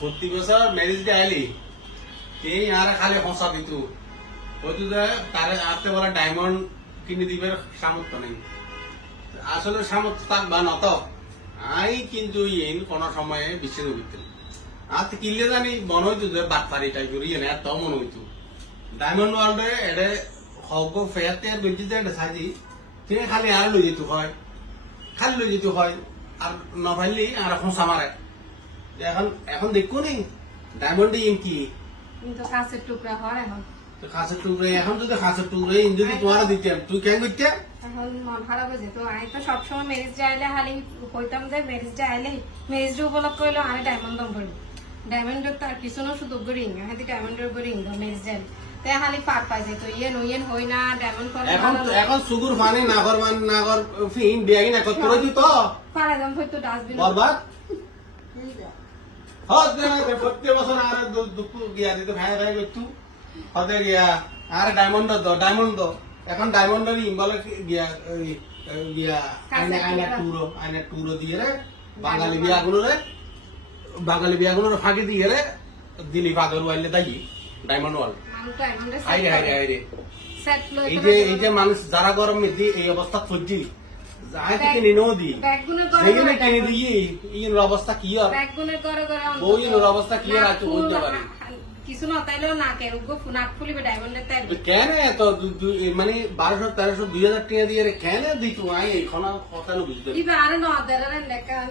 প্রতি বছর marriage day আইলি এই আর খালি হসা দিতু। হয়তো তারে আতে বলা ডায়মন্ড কিনে দিবার সামর্থ্য নেই। আসলে সামর্থ্য থাকবা নত। আই কিন্তু ইন কোন সময়ে বিচ্ছেদ হইতে। আর কিনলে জানি মনে হইতো যে বাটপারি টাইপের ইয়ে এত মনে হইতো। ডায়মন্ড ওয়ার্ল্ডে এডে হগ ফেয়াতে আর যে এটা সাজি। তিনি খালি আর লই যেত হয়। খালি লই যেত হয়। আর নভাইলি আর হসা মারে। এখন এখন দেখো নি ডায়মন্ড ইন কি কিন্তু কাছের টুকরা হওয়ার এখন। তো খাসের টুকরে এখন যদি টুকরে ইন যদি তোমার দিতাম তুই কেন এখন মন খারাপ হয়ে আমি তো। সবসময় ম্যারেজ আইলে খালি কইতাম যে ম্যারেজ আইলে ম্যারেজ উপলক্ষ হইল আমি ডায়মন্ড দম ডায়মন্ডের তার কিছু না শুধু রিং আমি ডায়মন্ডের রিং ম্যারেজ ডে তাই খালি পার পাই যেত ইয়েন ইয়েন হই না ডায়মন্ড করে এখন এখন সুগুর ফানি নাগর মান নাগর ফিন বিয়াগি না তো। পারে দাম ডাস্টবিন বরবাদ? প্রত্যেক বছর আর দুঃখ গিয়া দিতে ভাই ভাই করতু। গিয়া আর ডায়মন্ড দ ডায়মন্ড দ এখন ডায়মন্ডের ইম্বলে গিয়া গিয়া আইনা আইনা টুরো আইনা টুরো দিয়ে রে বাঙালি বিয়াগুলো রে বাঙালি বিয়াগুলো ফাঁকি দিয়ে রে দিলি পাগল ওয়াইলে দাই ডায়মন্ড ওয়াল। ডায়মন্ডে রে রে হাই রে এই যে এই যে মানুষ যারা গরম মেদি এই অবস্থা খুঁজছি অবস্থা কি আর অবস্থা কি আর বলতে পারি। কিছু না নাক ফুলিবে ডায়মন্ডের তাই কেন দু- মানে বারোশো তেরোশো দুই হাজার টাকা দিয়ে কেন দিত আই এইখন কথা বুঝতে ইবে আরে নদের আরে লেখা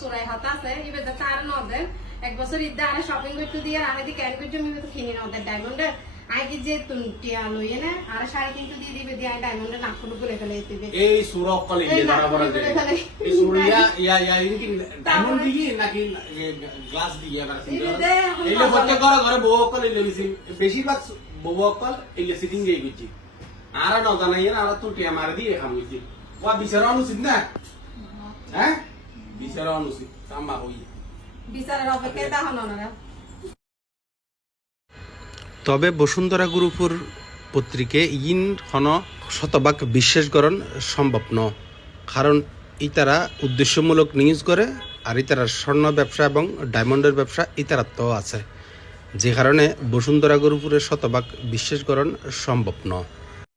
সুরাই হতা আছে। ইবে আরে নদের এক বছর ইদ্দা আরে শপিং করতে দিয়ে আমি দি ক্যান করছি আমি তো কিনি নদের ডায়মন্ডের কি যে টিয়া লইয়ে না? আরে সাড়ে তিনশো দিয়ে দিবে দিয়ে ডায়মন্ডের নাক ফুল করে ফেলে দিবে। এই সুরক কলে এই ইয়ে ধরা পড়া যায় এই সুরিয়া ইয়া ইয়া ইনি কি ডায়মন্ড দিয়ে নাকি গ্লাস দিয়ে আবার এই যে এইলে প্রত্যেক ঘরে ঘরে বউ অকল এইলে বেশি বেশিরভাগ বউ অকল এইলে সিটিং দিয়ে গেছি আর ন জানাই না আর তুই টিয়া মারে দিয়ে খাম গেছি ওয়া বিচারা অনুচিত না? হ্যাঁ? বিচারা অনুচিত কামা হই বিচারের অপেক্ষায় তা হলো না তবে বসুন্ধরা গুরুপুর পত্রিকে ইন ক্ষণ শতভাগ বিশ্বাস করণ সম্ভব ন। কারণ ইতারা উদ্দেশ্যমূলক নিউজ করে, আর ইতারা স্বর্ণ ব্যবসা এবং ডায়মন্ডের ব্যবসা ইতারার তো আছে। যে কারণে বসুন্ধরা গুরুপুরের শতভাগ বিশ্বাস করণ সম্ভব ন।